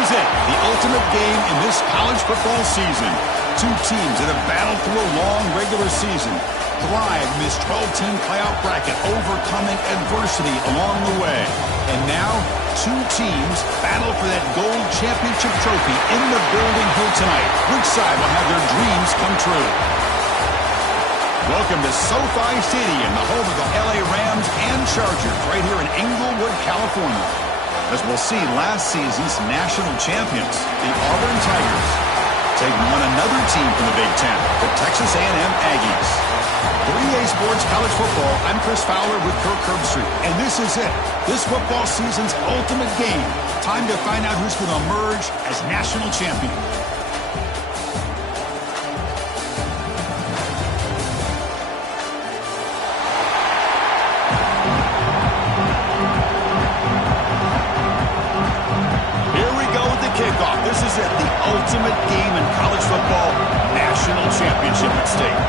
is it, the ultimate game in this college football season. Two teams that have battled through a long regular season, thrive in this 12-team playoff bracket, overcoming adversity along the way. And now, two teams battle for that gold championship trophy in the building here tonight. Which side will have their dreams come true? Welcome to SoFi Stadium, the home of the LA Rams and Chargers, right here in Inglewood, California. As we'll see, last season's national champions, the Auburn Tigers, take on another team from the Big Ten, the Texas A&M Aggies. 3A Sports College Football, I'm Chris Fowler with Kirk Herbstreit, and this is it, this football season's ultimate game. Time to find out who's going to emerge as national champion. Kickoff. This is it, the ultimate game in college football, national championship at stake.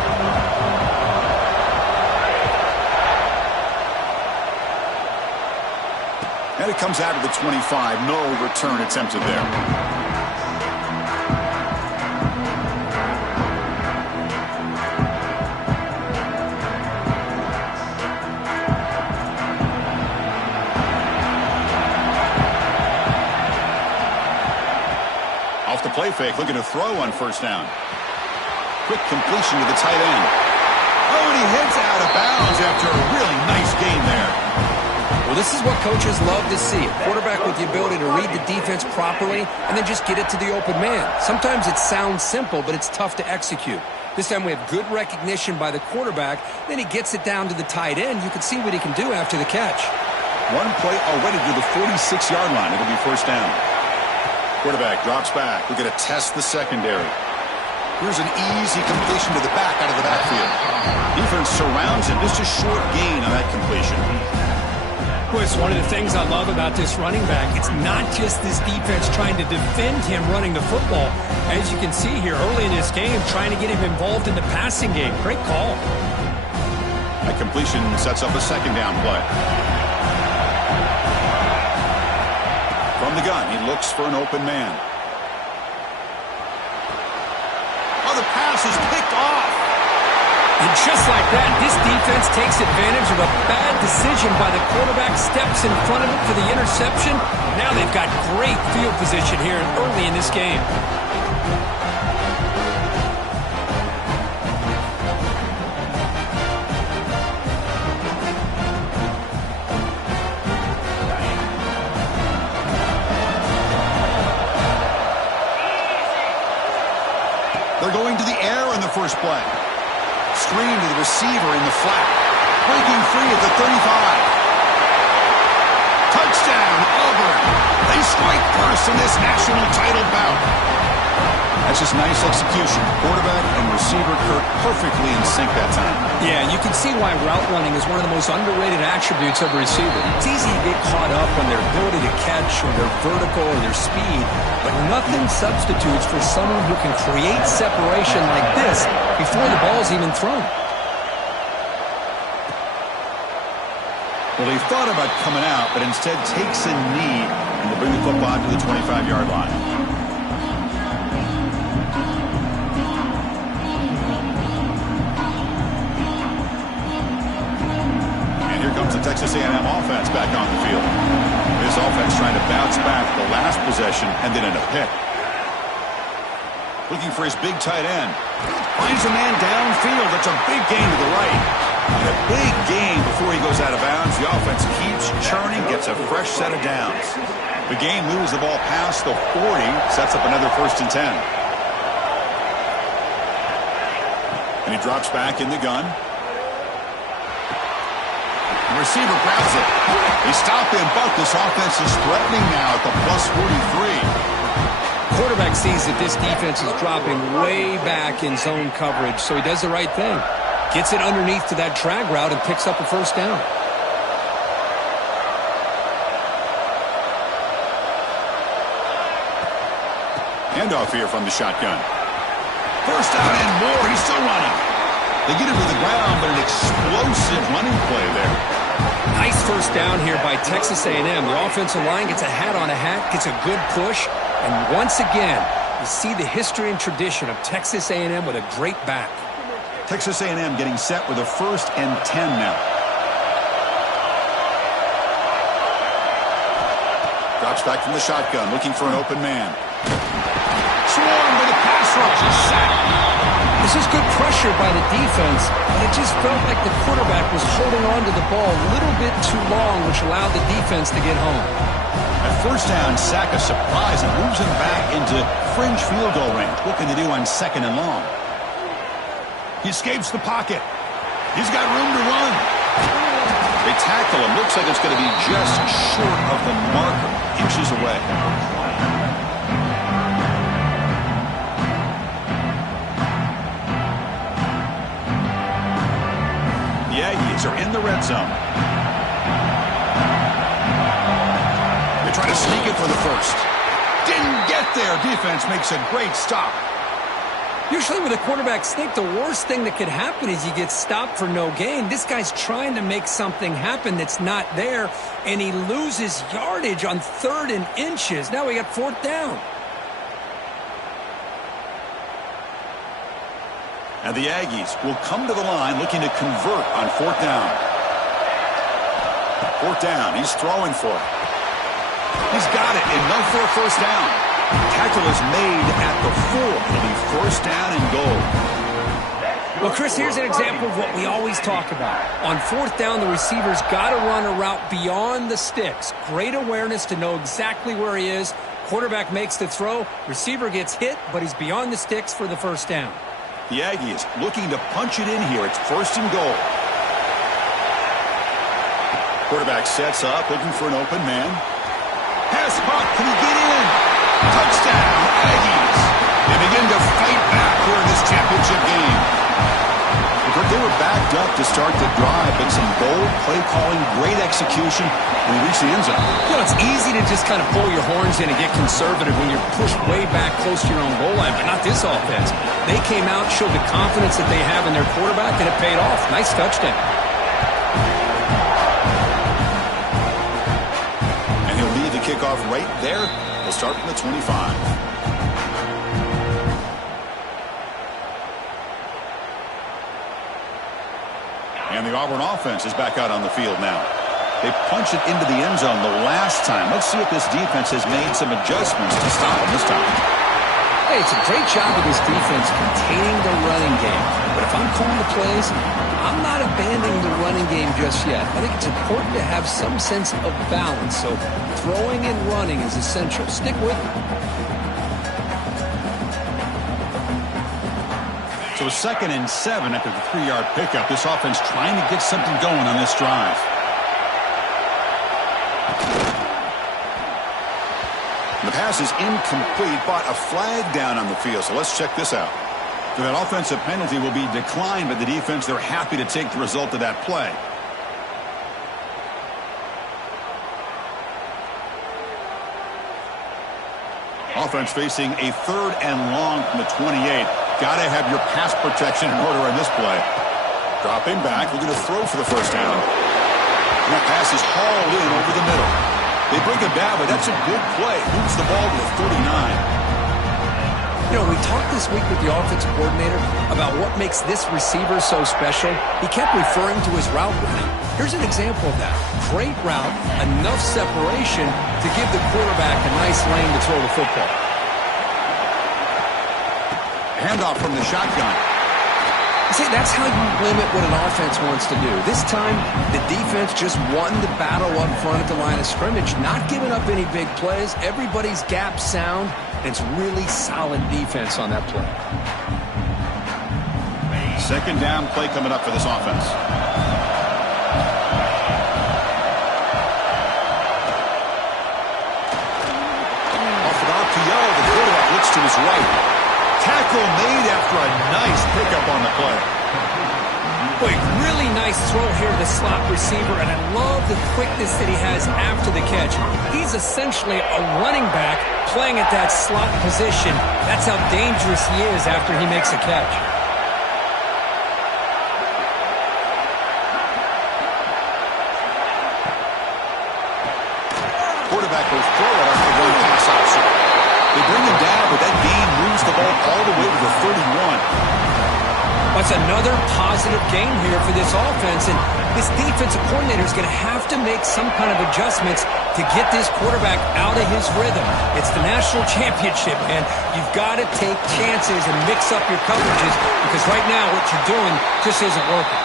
And it comes out of the 25, no return attempted there. The play fake, looking to throw on first down. Quick completion to the tight end. Oh, and he heads out of bounds after a really nice gain there. Well, this is what coaches love to see. A quarterback with the ability to read the defense properly and then just get it to the open man. Sometimes it sounds simple, but it's tough to execute. This time we have good recognition by the quarterback. Then he gets it down to the tight end. You can see what he can do after the catch. One play already to the 46-yard line. It'll be first down. Quarterback drops back. We're going to test the secondary. Here's an easy completion to the back out of the backfield. Defense surrounds him. Just a short gain on that completion. Well, it's one of the things I love about this running back. It's not just this defense trying to defend him running the football. As you can see here early in this game, trying to get him involved in the passing game. Great call. That completion sets up a second down play. From the gun, he looks for an open man. Oh, the pass is picked off. And just like that, this defense takes advantage of a bad decision by the quarterback, steps in front of it for the interception. Now they've got great field position here early in this game. They're going to the air in the first play. Screen to the receiver in the flat. Breaking free at the 35. Touchdown, Auburn. They strike first in this national title bout. That's just nice execution. Quarterback and receiver Kirk perfectly in sync that time. Yeah, you can see why route running is one of the most underrated attributes of a receiver. It's easy to get caught up on their ability to catch or their vertical or their speed, but nothing substitutes for someone who can create separation like this before the ball's even thrown. Well, he thought about coming out, but instead takes a knee and will bring the football to the 25-yard line. Comes the Texas A&M offense back on the field. This offense trying to bounce back the last possession and then in a pick. Looking for his big tight end. Finds a man downfield. That's a big gain to the right. And a big gain before he goes out of bounds. The offense keeps churning, gets a fresh set of downs. The game moves the ball past the 40, sets up another 1st and 10. And he drops back in the gun. The receiver grabs it. They stop him, but this offense is threatening now at the plus 43. Quarterback sees that this defense is dropping way back in zone coverage, so he does the right thing. Gets it underneath to that drag route and picks up a first down. Handoff here from the shotgun. First down and more. He's still running. They get him to the ground, but an explosive running play there. Nice first down here by Texas A&M. The offensive line gets a hat on a hat, gets a good push, And once again, you see the history and tradition of Texas A&M with a great back. Texas A&M getting set with a 1st and 10 now. Drops back from the shotgun, looking for an open man. Swarmed by the pass rush. A sack. This is good pressure by the defense, but it just felt like the quarterback was holding on to the ball a little bit too long, which allowed the defense to get home. At 1st down, sack a surprise and moves him back into fringe field goal range. What can they do on 2nd and long? He escapes the pocket. He's got room to run. They tackle him. Looks like it's going to be just short of the marker, inches away. The Aggies are in the red zone. They try to sneak it for the 1st. Didn't get there. Defense makes a great stop. Usually with a quarterback sneak, the worst thing that could happen is you get stopped for no gain. This guy's trying to make something happen that's not there, and he loses yardage on 3rd and inches. Now we got 4th down. And the Aggies will come to the line looking to convert on 4th down. 4th down. He's throwing for it. He's got it. Enough for a 1st down. Tackle is made at the 4. It'll be 1st down and goal. Well, Chris, here's an example of what we always talk about. On 4th down, the receiver's got to run a route beyond the sticks. Great awareness to know exactly where he is. Quarterback makes the throw. Receiver gets hit, but he's beyond the sticks for the 1st down. The Aggies looking to punch it in here. It's 1st and goal. Quarterback sets up, looking for an open man. Pass punt. Can he get in? Touchdown, Aggies. They begin to fight back here in this championship game. They were backed up to start the drive, but some bold play calling, great execution, and they reached the end zone. You know, it's easy to just kind of pull your horns in and get conservative when you're pushed way back close to your own goal line, but not this offense. They came out, showed the confidence that they have in their quarterback, and it paid off. Nice touchdown. And he'll lead the kickoff right there. They'll start from the 25. And the Auburn offense is back out on the field now. They punched it into the end zone the last time. Let's see if this defense has made some adjustments to stop them this time. Hey, it's a great job of this defense containing the running game. But if I'm calling the plays, I'm not abandoning the running game just yet. I think it's important to have some sense of balance. So throwing and running is essential. Stick with it. So 2nd and 7 after the 3-yard pickup. This offense trying to get something going on this drive. The pass is incomplete, but a flag down on the field. So let's check this out. So that offensive penalty will be declined by the defense. They're happy to take the result of that play. Offense facing a 3rd and long from the 28. Got to have your pass protection in order on this play. Dropping back, looking to throw for the 1st down. And that pass is hauled in over the middle. They bring it down, but that's a good play. Moves the ball to the 39. You know, we talked this week with the offensive coordinator about what makes this receiver so special. He kept referring to his route running. Here's an example of that. Great route, enough separation to give the quarterback a nice lane to throw the football. Handoff from the shotgun. See, that's how you limit what an offense wants to do. This time, the defense just won the battle up front at the line of scrimmage, not giving up any big plays. Everybody's gap sound, and it's really solid defense on that play. 2nd down play coming up for this offense. Off the RPO, the quarterback looks to his right. Tackle made after a nice pickup on the play. Boy, really nice throw here to the slot receiver, and I love the quickness that he has after the catch. He's essentially a running back playing at that slot position. That's how dangerous he is after he makes a catch. Quarterback will throw it after one pass option. They bring him down, but that gain moves the ball all the way to the 31. That's another positive game here for this offense, and this defensive coordinator is going to have to make some kind of adjustments to get this quarterback out of his rhythm. It's the national championship, man. You've got to take chances and mix up your coverages because right now what you're doing just isn't working.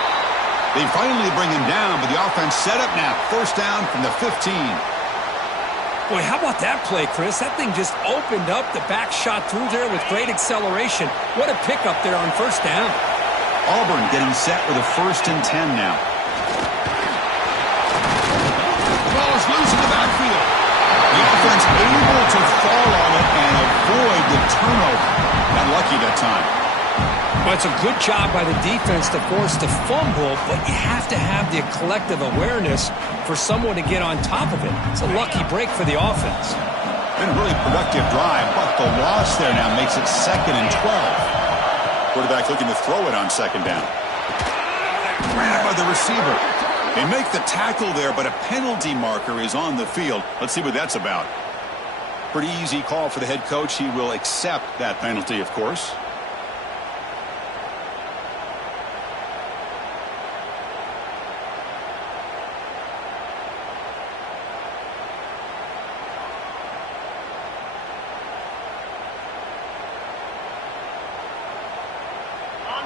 They finally bring him down, but the offense set up now. First down from the 15. Boy, how about that play, Chris? That thing just opened up. The back shot through there with great acceleration. What a pickup there on first down. Auburn getting set with a 1st and 10 now. The ball is loose in the backfield. The offense able to fall on it and avoid the turnover. Got lucky that time. Well, it's a good job by the defense to force the fumble, but you have to have the collective awareness for someone to get on top of it. It's a lucky break for the offense. Been a really productive drive, but the loss there now makes it 2nd and 12. Quarterback looking to throw it on 2nd down. Grabbed by the receiver. They make the tackle there, but a penalty marker is on the field. Let's see what that's about. Pretty easy call for the head coach. He will accept that penalty, of course.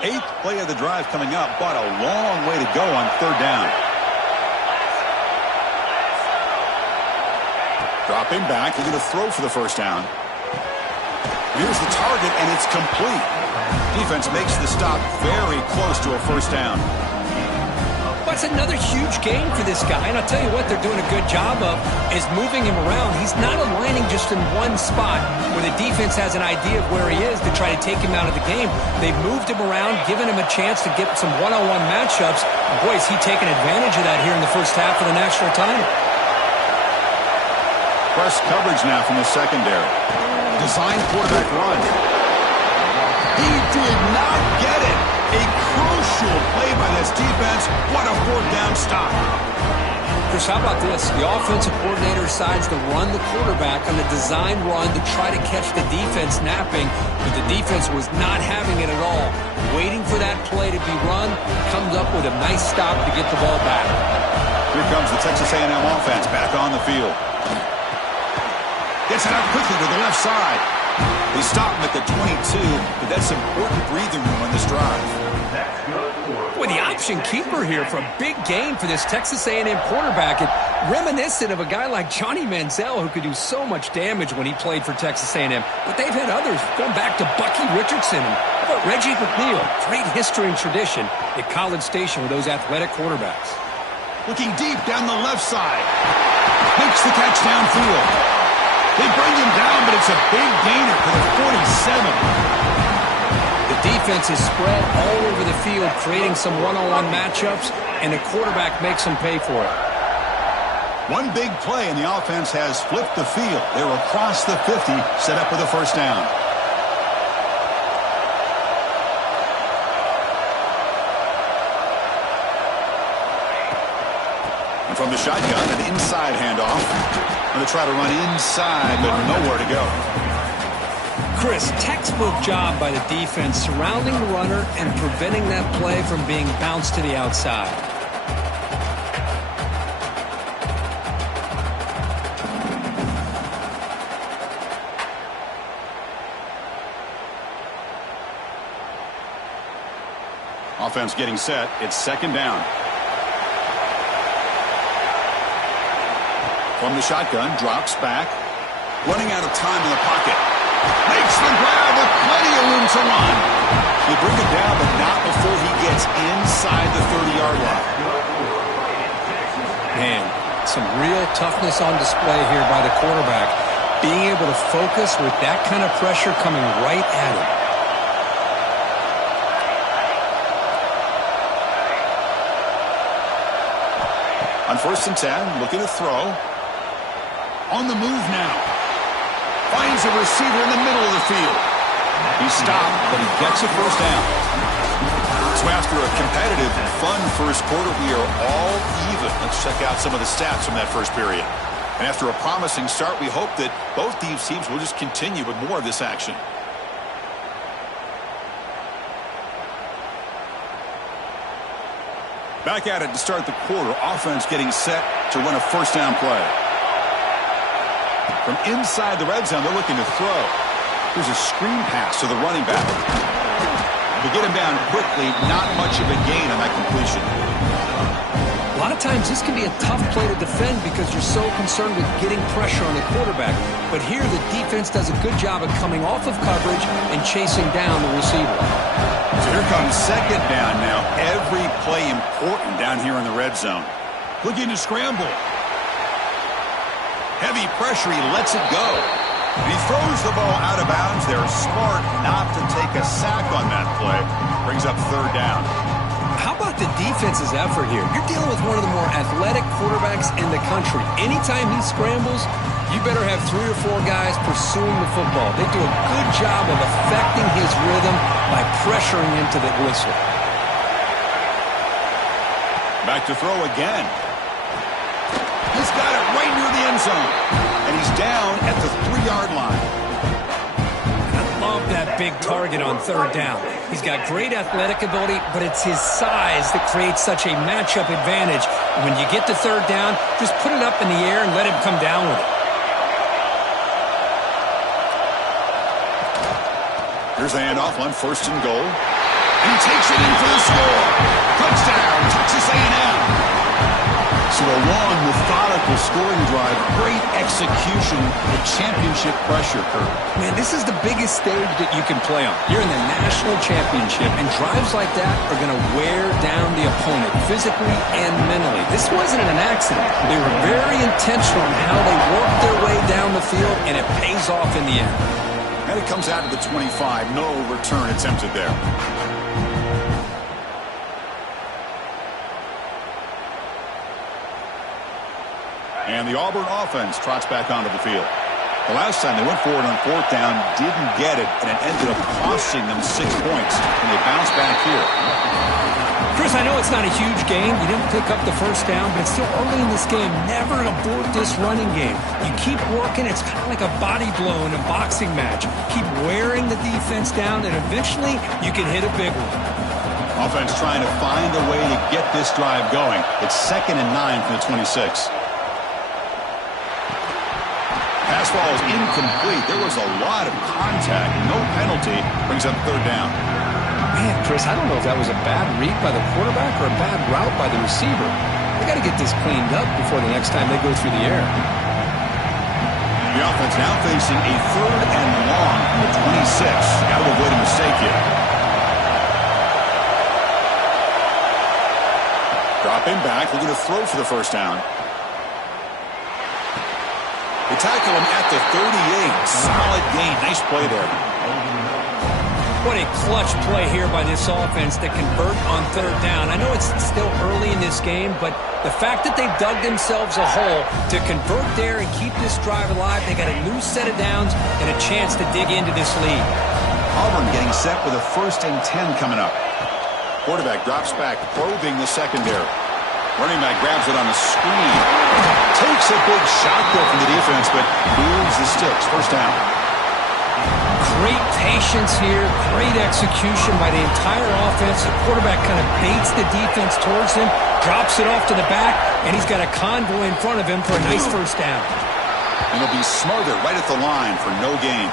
Eighth play of the drive coming up, but a long way to go on 3rd down. Drop him back. He's going to throw for the 1st down. Here's the target, and it's complete. Defense makes the stop very close to a 1st down. That's another huge game for this guy, and I'll tell you what they're doing a good job of is moving him around. He's not aligning just in one spot where the defense has an idea of where he is to try to take him out of the game. They've moved him around, given him a chance to get some one-on-one matchups. And boy, is he taking advantage of that here in the first half of the national title. Press coverage now from the secondary. Design quarterback run. He did not get it. A crucial play by this defense. What a 4th down stop. Chris, how about this? The offensive coordinator decides to run the quarterback on a design run to try to catch the defense napping, but the defense was not having it at all. Waiting for that play to be run, comes up with a nice stop to get the ball back. Here comes the Texas A&M offense back on the field. Gets it out quickly to the left side. They stop him at the 22, but that's important breathing room on this drive. Boy, the option keeper here for a big game for this Texas A&M quarterback. And reminiscent of a guy like Johnny Manziel who could do so much damage when he played for Texas A&M. But they've had others going back to Bucky Richardson. And how about Reggie McNeil? Great history and tradition at College Station with those athletic quarterbacks. Looking deep down the left side. Makes the catch downfield. They bring him down, but it's a big gainer for the 47. The defense is spread all over the field, creating some one-on-one matchups, and the quarterback makes them pay for it. One big play, and the offense has flipped the field. They're across the 50, set up with a 1st down. And from the shotgun, an inside handoff. Going to try to run inside, but nowhere to go. Chris, textbook job by the defense surrounding the runner and preventing that play from being bounced to the outside. Offense getting set. It's 2nd down. From the shotgun, drops back. Running out of time in the pocket. Makes the grab with plenty of room to run. You bring it down, but not before he gets inside the 30-yard line. Man, some real toughness on display here by the quarterback. Being able to focus with that kind of pressure coming right at him. On 1st and 10, looking to throw. On the move now. Finds a receiver in the middle of the field. He stopped, but he gets a 1st down. So after a competitive, fun first quarter, we are all even. Let's check out some of the stats from that first period. And after a promising start, we hope that both these teams will just continue with more of this action. Back at it to start the quarter. Offense getting set to run a first down play. From inside the red zone, they're looking to throw. Here's a screen pass to the running back. To get him down quickly, not much of a gain on that completion. A lot of times this can be a tough play to defend because you're so concerned with getting pressure on the quarterback. But here the defense does a good job of coming off of coverage and chasing down the receiver. So here comes second down now. Every play important down here in the red zone. Looking to scramble. Heavy pressure, he lets it go. And he throws the ball out of bounds. They're smart not to take a sack on that play. Brings up third down. How about the defense's effort here? You're dealing with one of the more athletic quarterbacks in the country. Anytime he scrambles, you better have 3 or 4 guys pursuing the football. They do a good job of affecting his rhythm by pressuring him to the whistle. Back to throw again. He's got it right near the end zone. And he's down at the 3-yard line. I love that big target on third down. He's got great athletic ability, but it's his size that creates such a matchup advantage. When you get to third down, just put it up in the air and let him come down with it. Here's the handoff on first and goal. And he takes it in for the score. Touchdown, Texas A&M. So a long, methodical scoring drive. Great execution with championship pressure, Kurt. Man, this is the biggest stage that you can play on. You're in the national championship, and drives like that are going to wear down the opponent physically and mentally. This wasn't an accident. They were very intentional in how they worked their way down the field, and it pays off in the end. And it comes out to the 25. No return attempted there. And the Auburn offense trots back onto the field. The last time they went forward on fourth down, didn't get it, and it ended up costing them 6 points. And they bounce back here. Chris, I know it's not a huge game. You didn't pick up the first down, but it's still early in this game. Never abort this running game. You keep working. It's kind of like a body blow in a boxing match. Keep wearing the defense down, and eventually you can hit a big one. Offense trying to find a way to get this drive going. It's 2nd and 9 from the 26. Pass ball is incomplete. There was a lot of contact. No penalty. Brings up third down. Man, Chris, I don't know if that was a bad read by the quarterback or a bad route by the receiver. They got to get this cleaned up before the next time they go through the air. The offense now facing a 3rd and long from the 26. Got to avoid a mistake here. Dropping back, looking to throw for the first down. They tackle him at the 38. Solid gain. Nice play there. What a clutch play here by this offense to convert on third down. I know it's still early in this game, but the fact that they dug themselves a hole to convert there and keep this drive alive, they got a new set of downs and a chance to dig into this lead. Auburn getting set with a 1st and 10 coming up. Quarterback drops back, probing the secondary. Running back grabs it on the screen. Takes a big shot there from the defense, but moves the sticks. First down. Great patience here. Great execution by the entire offense. The quarterback kind of baits the defense towards him, drops it off to the back, and he's got a convoy in front of him for a nice first down. And he'll be smothered right at the line for no gain.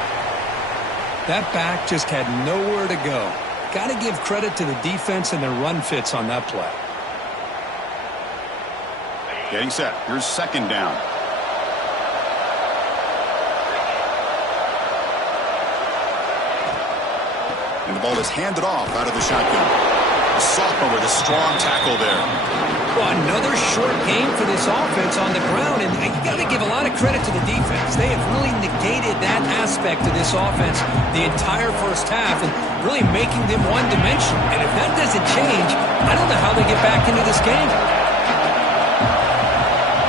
That back just had nowhere to go. Got to give credit to the defense and their run fits on that play. Getting set. Here's second down. And the ball is handed off out of the shotgun. A sophomore with a strong tackle there. Well, another short game for this offense on the ground, and you got to give a lot of credit to the defense. They have really negated that aspect of this offense the entire first half and really making them one-dimensional. And if that doesn't change, I don't know how they get back into this game.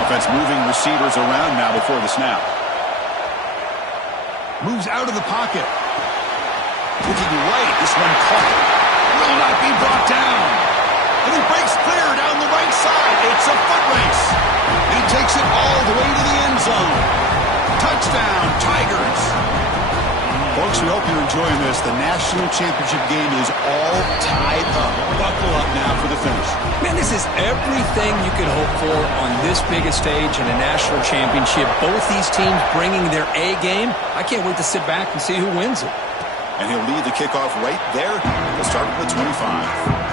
Offense moving receivers around now before the snap. Moves out of the pocket. Looking right. This one caught. Will not be brought down. And he breaks clear down the right side. It's a foot race. And he takes it all the way to the end zone. Folks, we hope you're enjoying this. The national championship game is all tied up. Buckle up now for the finish. Man, this is everything you could hope for on this biggest stage in a national championship. Both these teams bringing their A game. I can't wait to sit back and see who wins it. And he'll lead the kickoff right there. We'll start with the 25.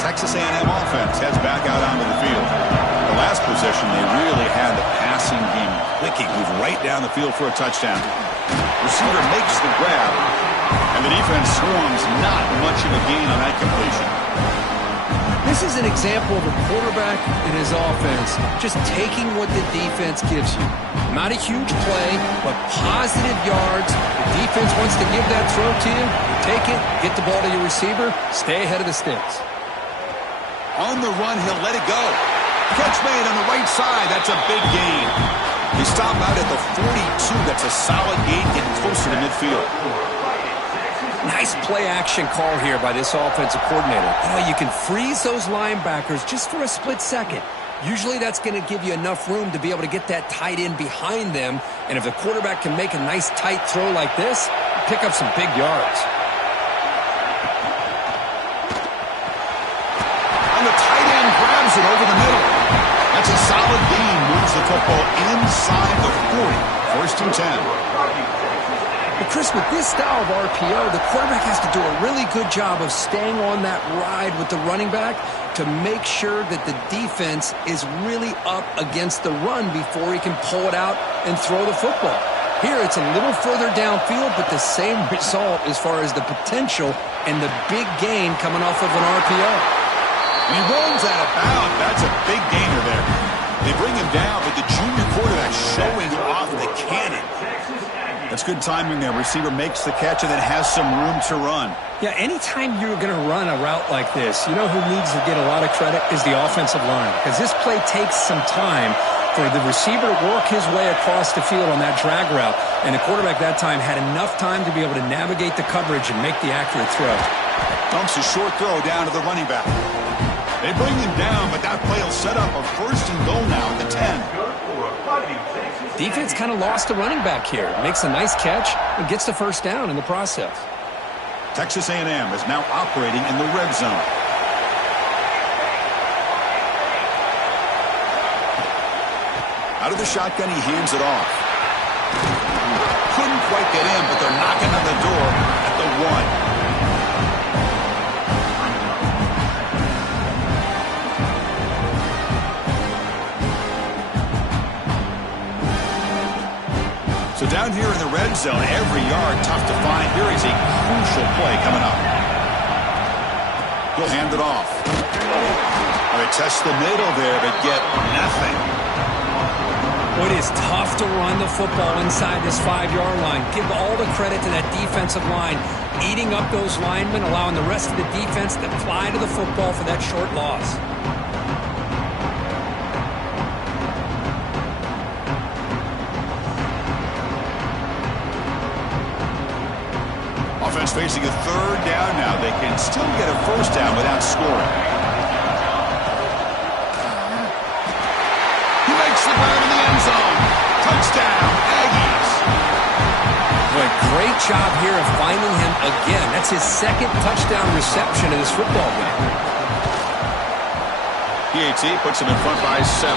Texas A&M offense heads back out onto the field. The last possession, they really had the passing game clicking. Move right down the field for a touchdown. Receiver makes the grab, and the defense swarms. Not much of a gain on that completion. This is an example of a quarterback and his offense just taking what the defense gives you. Not a huge play, but positive yards. The defense wants to give that throw to you. You take it, get the ball to your receiver, stay ahead of the sticks. On the run, he'll let it go. Catch made on the right side. That's a big gain. He stopped out at the 42. That's a solid gain, getting closer to midfield. Nice play-action call here by this offensive coordinator. You can freeze those linebackers just for a split second. Usually that's going to give you enough room to be able to get that tight end behind them. And if the quarterback can make a nice tight throw like this, pick up some big yards. And the tight end grabs it over the middle. That's a solid gain. Moves the football inside the 40. First and 10. But Chris, with this style of RPO, the quarterback has to do a really good job of staying on that ride with the running back to make sure that the defense is really up against the run before he can pull it out and throw the football. Here, it's a little further downfield, but the same result as far as the potential and the big gain coming off of an RPO. And he runs out of bounds. That's a big gainer there. They bring him down, but the junior quarterback showing off the cannon. That's good timing there. Receiver makes the catch and then has some room to run. Yeah, anytime you're going to run a route like this, you know who needs to get a lot of credit is the offensive line. Because this play takes some time for the receiver to work his way across the field on that drag route. And the quarterback that time had enough time to be able to navigate the coverage and make the accurate throw. Dumps a short throw down to the running back. They bring him down, but that play will set up a first and goal now at the 10. Defense kind of lost the running back here. Makes a nice catch and gets the first down in the process. Texas A&M is now operating in the red zone. Out of the shotgun, he hands it off. Couldn't quite get in, but they're knocking on the door at the 1. So down here in the red zone, every yard tough to find. Here is a crucial play coming up. He'll hand it off. They test the middle there, but get nothing. It is tough to run the football inside this 5-yard line. Give all the credit to that defensive line, eating up those linemen, allowing the rest of the defense to fly to the football for that short loss. Offense facing a third down now. They can still get a first down without scoring. He makes the grab in the end zone. Touchdown, Aggies. Boy, great job here of finding him again. That's his second touchdown reception of this football game. PAT puts him in front by 7.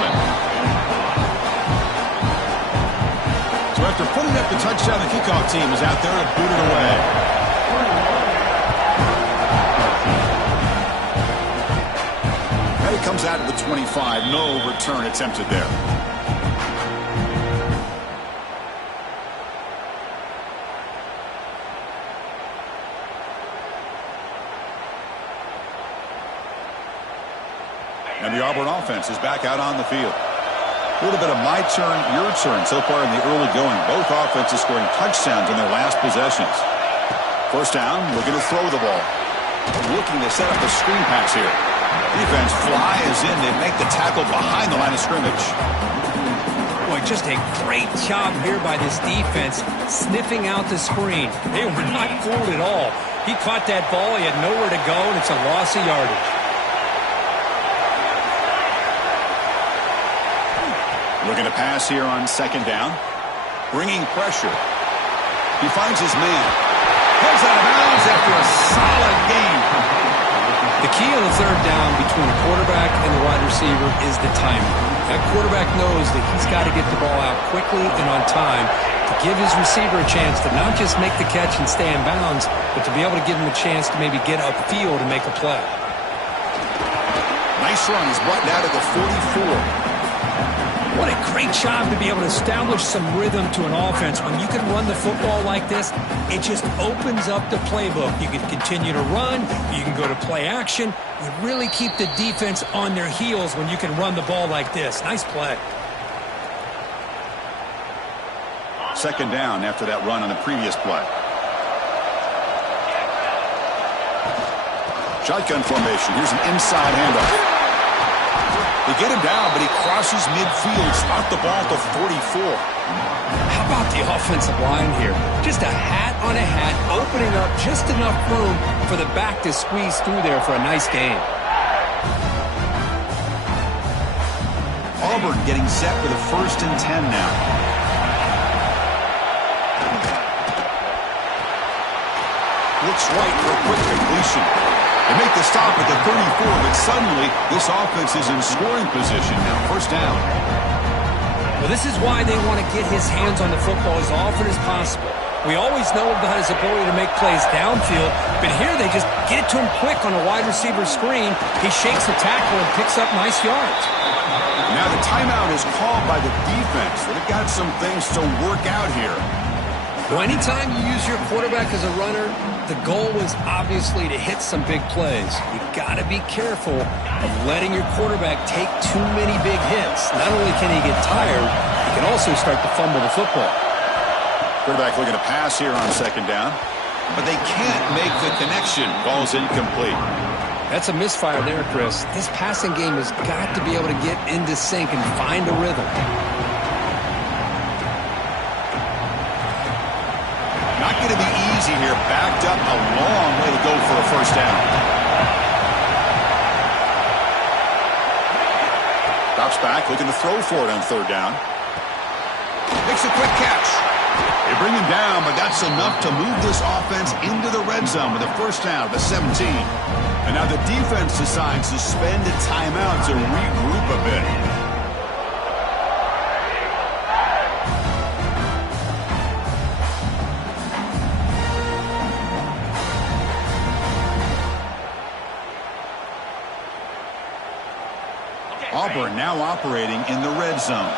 So after putting up the touchdown, the kickoff team is out there to boot it away. Comes out of the 25. No return attempted there. And the Auburn offense is back out on the field. A little bit of my turn, your turn so far in the early going. Both offenses scoring touchdowns in their last possessions. First down, looking to throw the ball. Looking to set up a screen pass here. Defense flies in. They make the tackle behind the line of scrimmage. Boy, just a great job here by this defense, sniffing out the screen. They were not fooled at all. He caught that ball. He had nowhere to go, and it's a loss of yardage. Looking to pass here on second down. Bringing pressure. He finds his man. Goes out of bounds after a solid gain. The key on the third down between the quarterback and the wide receiver is the timing. That quarterback knows that he's got to get the ball out quickly and on time to give his receiver a chance to not just make the catch and stay in bounds, but to be able to give him a chance to maybe get upfield and make a play. Nice run. He's brought down to the 44. What a great job to be able to establish some rhythm to an offense. When you can run the football like this, it just opens up the playbook. You can continue to run. You can go to play action. You really keep the defense on their heels when you can run the ball like this. Nice play. Second down after that run on the previous play. Shotgun formation. Here's an inside handoff. They get him down, but he crosses midfield. Spot the ball to 44. How about the offensive line here? Just a hat on a hat, opening up just enough room for the back to squeeze through there for a nice gain. Auburn getting set with a 1st and 10 now. Looks right for a quick completion. They make the stop at the 34, but suddenly this offense is in scoring position now. 1st down. Well, this is why they want to get his hands on the football as often as possible. We always know about his ability to make plays downfield, but here they just get it to him quick on a wide receiver screen. He shakes the tackle and picks up nice yards. Now the timeout is called by the defense. They've got some things to work out here. Well, anytime you use your quarterback as a runner, the goal was obviously to hit some big plays. You got to be careful of letting your quarterback take too many big hits. Not only can he get tired, he can also start to fumble the football. Quarterback looking to pass here on second down, but they can't make the connection. Ball's incomplete. That's a misfire there, Chris. This passing game has got to be able to get into sync and find a rhythm. Not going to be easy here. Backed up a long way to go for a 1st down. Drops back, looking to throw for it on 3rd down. Makes a quick catch. They bring him down, but that's enough to move this offense into the red zone with a 1st down, the 17. And now the defense decides to spend a timeout to regroup a bit. Auburn now operating in the red zone.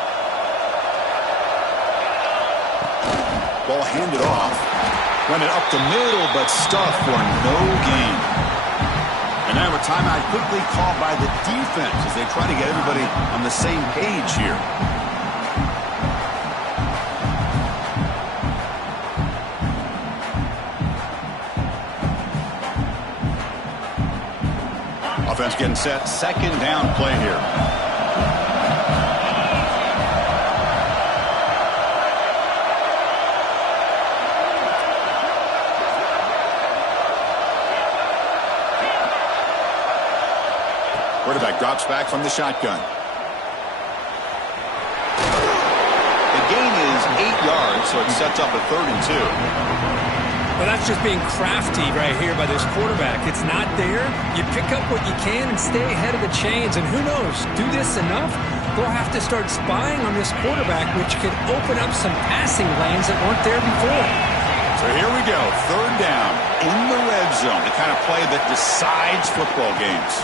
Ball handed off. Run it up the middle, but stuffed for no gain. And now a timeout quickly called by the defense as they try to get everybody on the same page here. Offense getting set. 2nd down play here. Quarterback drops back from the shotgun. The gain is 8 yards, so it sets up a 3rd and 2. Well, that's just being crafty right here by this quarterback. It's not there. You pick up what you can and stay ahead of the chains. And who knows, do this enough, they'll have to start spying on this quarterback, which could open up some passing lanes that weren't there before. So here we go, 3rd down in the red zone, the kind of play that decides football games.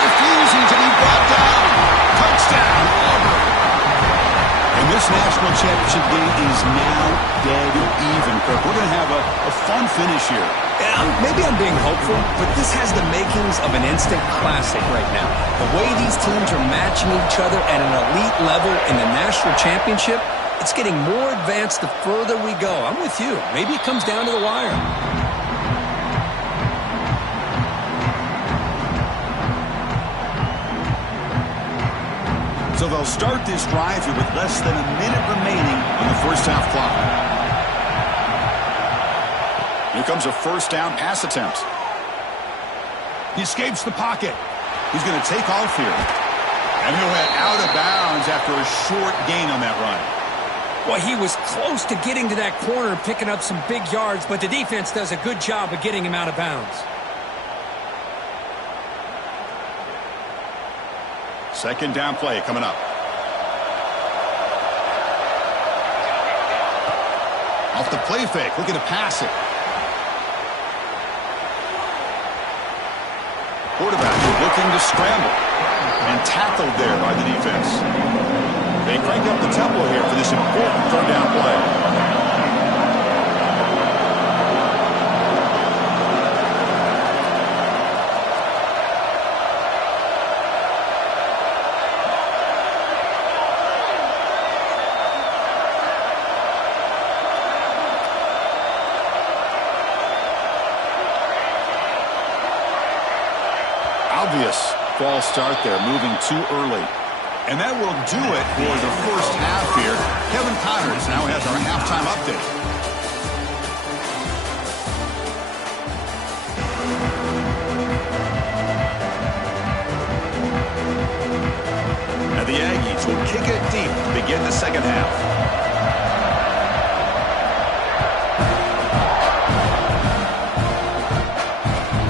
Refusing to be brought down. Touchdown, Auburn. And this national championship game is now dead even, Kirk. We're going to have a fun finish here. Yeah, maybe I'm being hopeful, but this has the makings of an instant classic right now. The way these teams are matching each other at an elite level in the national championship, it's getting more advanced the further we go. I'm with you. Maybe it comes down to the wire. So they'll start this drive here with less than a minute remaining on the 1st half clock. Here comes a first down pass attempt. He escapes the pocket. He's going to take off here. And he'll head out of bounds after a short gain on that run. Well, he was close to getting to that corner, picking up some big yards, but the defense does a good job of getting him out of bounds. Second down play coming up. Off the play fake, looking to pass it. Quarterback looking to scramble. And tackled there by the defense. They crank up the tempo here for this important third down play. Obvious false start there, moving too early. And that will do it for the first half here. Kevin Connors now has our halftime update. And the Aggies will kick it deep to begin the second half.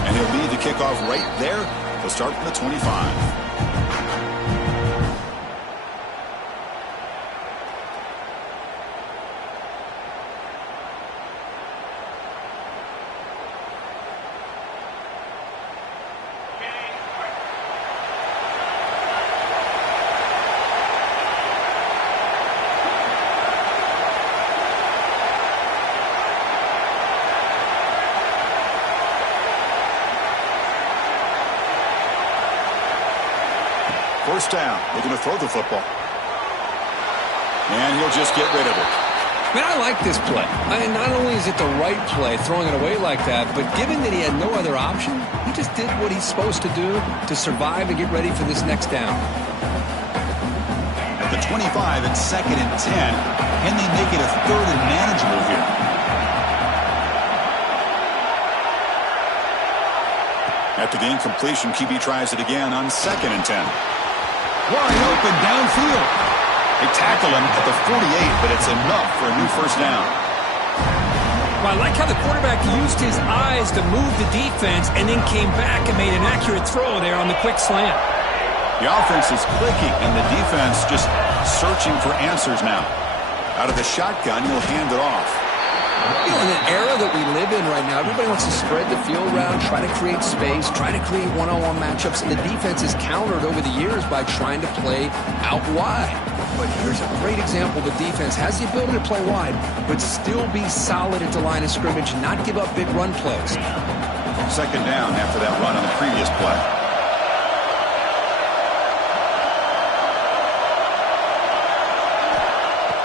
And he'll lead the kickoff right there. He'll start from the 25. First down, looking to throw the football. And he'll just get rid of it. Man, I like this play. Not only is it the right play, throwing it away like that, but given that he had no other option, he just did what he's supposed to do to survive and get ready for this next down. At the 25, it's 2nd and 10. Can they make it a 3rd and manageable here? After the incompletion, QB tries it again on 2nd and 10. Wide open downfield. They tackle him at the 48, but it's enough for a new first down. Well, I like how the quarterback used his eyes to move the defense and then came back and made an accurate throw there on the quick slant. The offense is clicking, and the defense just searching for answers now. Out of the shotgun, he'll hand it off. You know, in the era that we live in right now, everybody wants to spread the field around, try to create space, try to create one-on-one matchups, and the defense is countered over the years by trying to play out wide. But here's a great example. The defense has the ability to play wide, but still be solid at the line of scrimmage, not give up big run plays. Second down after that run on the previous play.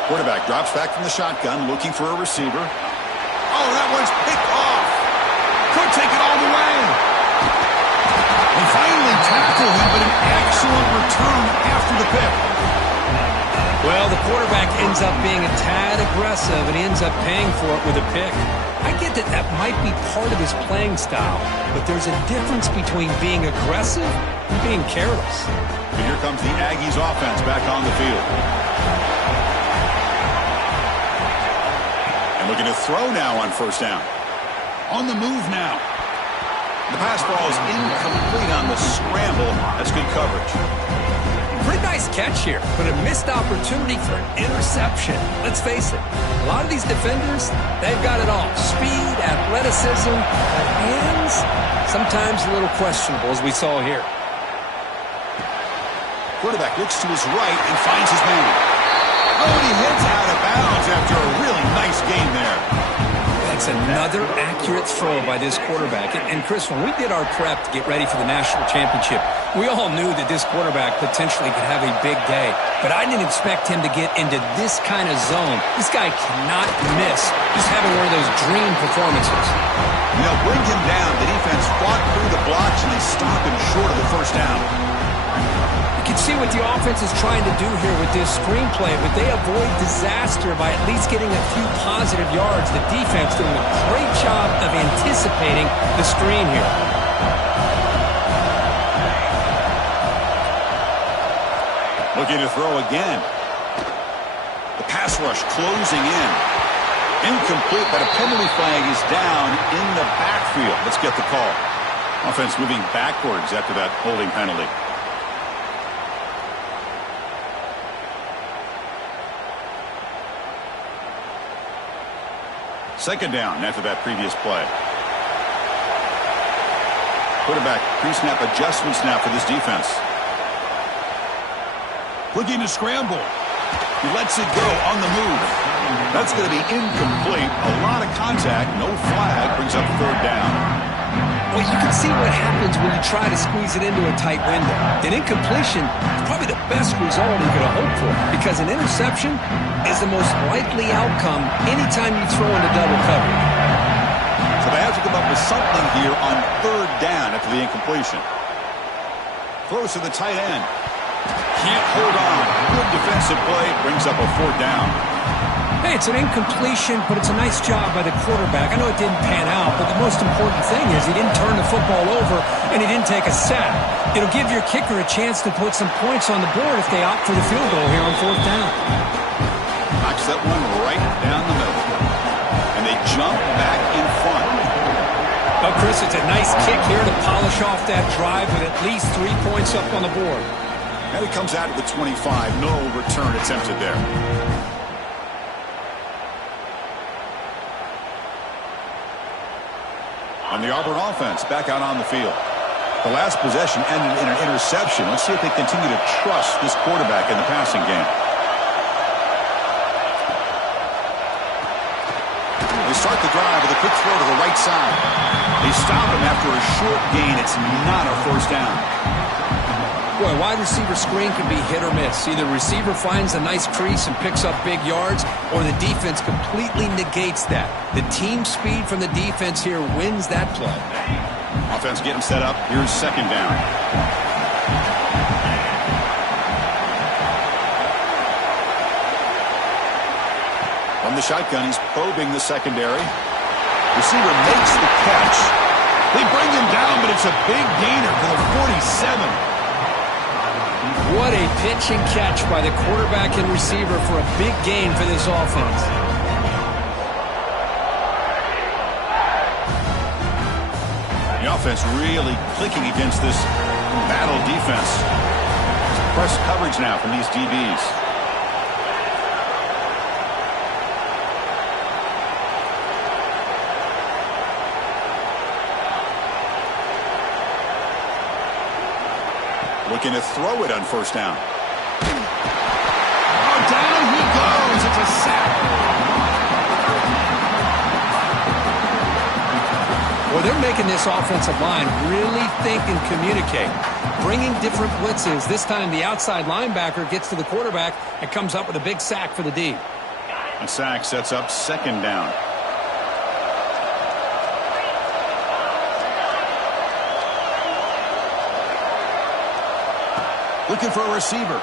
Quarterback drops back from the shotgun, looking for a receiver. Oh, that one's picked off. Could take it all the way. They finally tackle him, but an excellent return after the pick. Well, the quarterback ends up being a tad aggressive, and he ends up paying for it with a pick. I get that that might be part of his playing style, but there's a difference between being aggressive and being careless. And here comes the Aggies offense back on the field. And looking to throw now on first down. On the move now. The pass ball is incomplete on the scramble. That's good coverage. Pretty nice catch here, but a missed opportunity for an interception. Let's face it, a lot of these defenders, they've got it all. Speed, athleticism, but hands, sometimes a little questionable, as we saw here. Quarterback looks to his right and finds his man. Oh, and he heads out of bounds after a really nice game there. That's another accurate throw by this quarterback. And Chris, when we did our prep to get ready for the national championship, we all knew that this quarterback potentially could have a big day. But I didn't expect him to get into this kind of zone. This guy cannot miss. He's having one of those dream performances. You know, bring him down. The defense fought through the blocks, and they stop him short of the first down. You can see what the offense is trying to do here with this screenplay, but they avoid disaster by at least getting a few positive yards. The defense doing a great job of anticipating the screen here. Looking to throw again. The pass rush closing in. Incomplete, but a penalty flag is down in the backfield. Let's get the call. Offense moving backwards after that holding penalty. Second down after that previous play. Quarterback pre-snap adjustments now for this defense. Looking to scramble. He lets it go on the move. That's going to be incomplete. A lot of contact. No flag. Brings up third down. Well, you can see what happens when you try to squeeze it into a tight window. An incompletion is probably the best result you could have hoped for, because an interception is the most likely outcome anytime you throw into double coverage. So they have to come up with something here on third down after the incompletion. Throws to the tight end. Can't hold on. Good defensive play. Brings up a fourth down. Hey, it's an incompletion, but it's a nice job by the quarterback. I know it didn't pan out, but the most important thing is he didn't turn the football over and he didn't take a sack. It'll give your kicker a chance to put some points on the board if they opt for the field goal here on fourth down. Knocks that one right down the middle. And they jump back in front. Well, Chris, it's a nice kick here to polish off that drive with at least 3 points up on the board. And he comes out at the 25. No return attempted there. On the Auburn offense, back out on the field. The last possession ended in an interception. Let's see if they continue to trust this quarterback in the passing game. They start the drive with a quick throw to the right side. They stop him after a short gain. It's not a first down. Boy, wide receiver screen can be hit or miss. Either receiver finds a nice crease and picks up big yards, or the defense completely negates that. The team speed from the defense here wins that play. Offense getting set up. Here's second down. From the shotgun, he's probing the secondary. Receiver makes the catch. They bring him down, but it's a big gainer for the 47. What a pitch and catch by the quarterback and receiver for a big gain for this offense. The offense really clicking against this battle defense. Press coverage now from these DBs. Looking to throw it on first down. Oh, down he goes. It's a sack. Well, they're making this offensive line really think and communicate. Bringing different blitzes. This time the outside linebacker gets to the quarterback and comes up with a big sack for the D. A sack sets up second down. Looking for a receiver.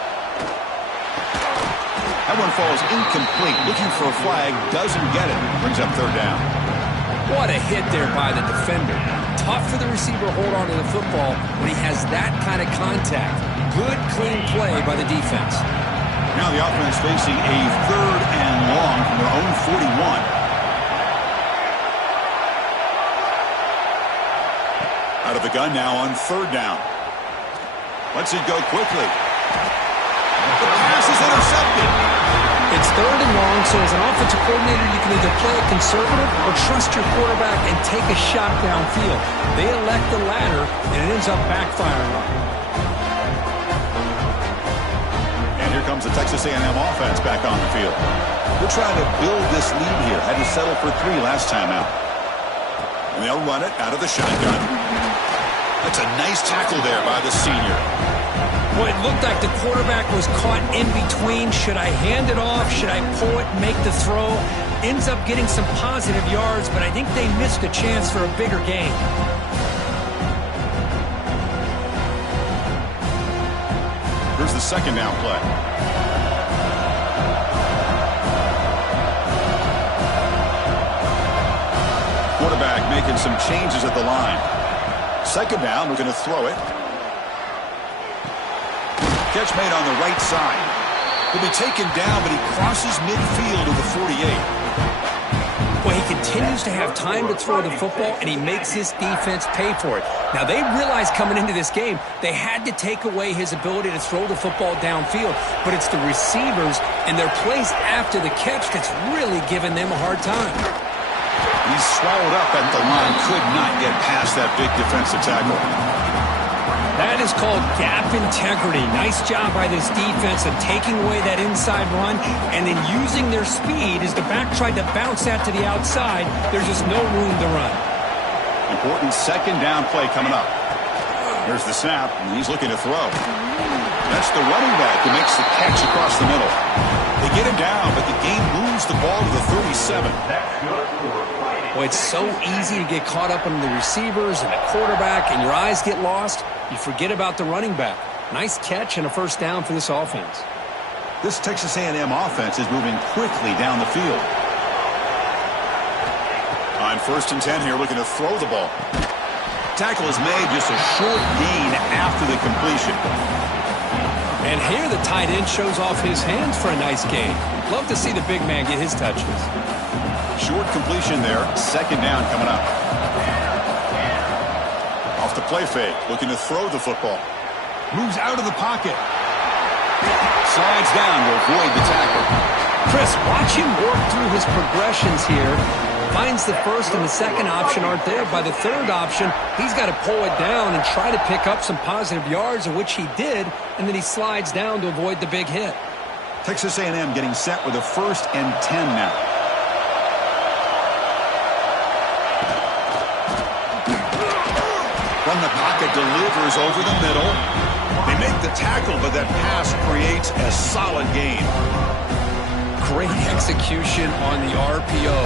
That one falls incomplete. Looking for a flag. Doesn't get it. Brings up third down. What a hit there by the defender. Tough for the receiver to hold on to the football when he has that kind of contact. Good, clean play by the defense. Now the offense facing a third and long from their own 41. Out of the gun now on third down. Lets it go quickly. The pass is intercepted. It's third and long, so as an offensive coordinator, you can either play it conservative or trust your quarterback and take a shot downfield. They elect the latter, and it ends up backfiring on them. And here comes the Texas A&M offense back on the field. They're trying to build this lead here. Had to settle for 3 last time out. And they'll run it out of the shotgun. That's a nice tackle there by the senior. Well, it looked like the quarterback was caught in between. Should I hand it off? Should I pull it and make the throw? Ends up getting some positive yards, but I think they missed a chance for a bigger gain. Here's the second down play. Quarterback making some changes at the line. Second down, we're going to throw it. Catch made on the right side. He'll be taken down, but he crosses midfield to the 48. Well, he continues to have time to throw the football, and he makes his defense pay for it. Now, they realized coming into this game they had to take away his ability to throw the football downfield, but it's the receivers and their plays after the catch that's really giving them a hard time. He's swallowed up at the line, could not get past that big defensive tackle. That is called gap integrity. Nice job by this defense of taking away that inside run and then using their speed as the back tried to bounce that to the outside. There's just no room to run. Important second down play coming up. There's the snap, and he's looking to throw. That's the running back who makes the catch across the middle. They get him down, but the game moves the ball to the 37. Boy, it's so easy to get caught up on the receivers and the quarterback, and your eyes get lost. You forget about the running back. Nice catch and a first down for this offense. This Texas A&M offense is moving quickly down the field. On 1st and 10 here, looking to throw the ball. Tackle is made, just a short gain after the completion. And here the tight end shows off his hands for a nice gain. Love to see the big man get his touches. Short completion there. Second down coming up. Off the play fake, looking to throw the football. Moves out of the pocket. Slides down to avoid the tackle. Chris, watch him work through his progressions here. Finds the first and the second option aren't there. By the third option, he's got to pull it down and try to pick up some positive yards, of which he did, and then he slides down to avoid the big hit. Texas A&M getting set with a 1st and 10 now. From the pocket, delivers over the middle. They make the tackle, but that pass creates a solid gain. Great execution on the RPO.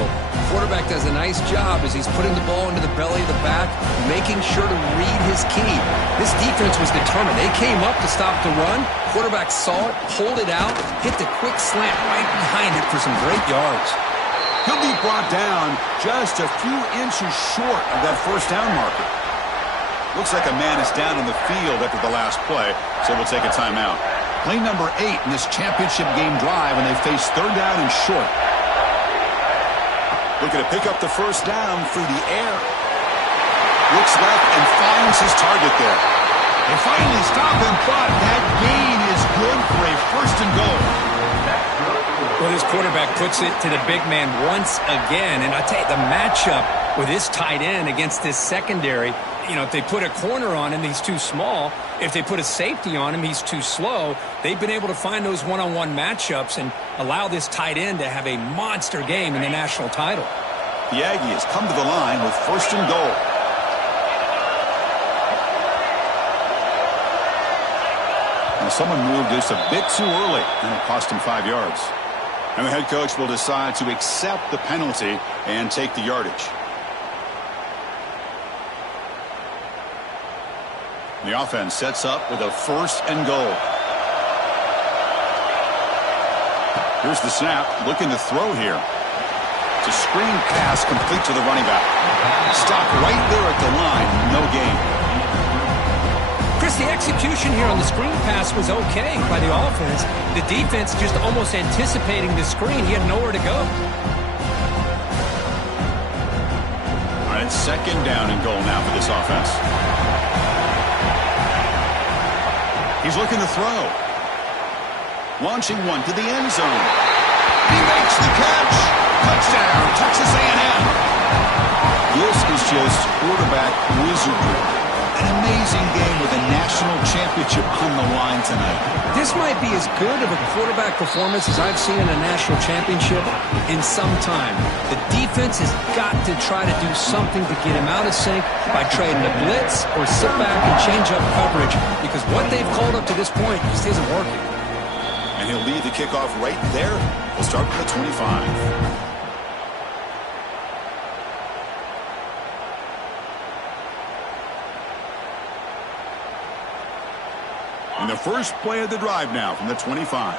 Quarterback does a nice job as he's putting the ball into the belly of the back, making sure to read his key. This defense was determined. They came up to stop the run. Quarterback saw it, pulled it out, hit the quick slant right behind it for some great yards. He'll be brought down just a few inches short of that first down marker. Looks like a man is down in the field after the last play, so we'll take a timeout. Play number 8 in this championship game drive, and they face 3rd down and short. Looking to pick up the first down through the air. Looks left and finds his target there. They finally stop him, but that gain is good for a 1st and goal. Well, this quarterback puts it to the big man once again, and I tell you, the matchup with this tight end against this secondary, you know, if they put a corner on him, he's too small. If they put a safety on him, he's too slow. They've been able to find those one-on-one matchups and allow this tight end to have a monster game in the national title. The Aggies come to the line with 1st and goal. Now someone moved just a bit too early, and it cost him 5 yards. And the head coach will decide to accept the penalty and take the yardage. The offense sets up with a 1st and goal. Here's the snap, looking to throw here. It's a screen pass complete to the running back. Stop right there at the line, no gain. Chris, the execution here on the screen pass was okay by the offense. The defense just almost anticipating the screen. He had nowhere to go. All right, 2nd down and goal now for this offense. He's looking to throw. Launching one to the end zone. He makes the catch. Touchdown, Texas A&M. This is just quarterback wizardry. An amazing game with a national championship on the line tonight. This might be as good of a quarterback performance as I've seen in a national championship in some time. The defense has got to try to do something to get him out of sync by trading a blitz or sit back and change up coverage, because what they've called up to this point just isn't working. And he'll lead the kickoff right there. We'll start with the 25. And the first play of the drive now from the 25.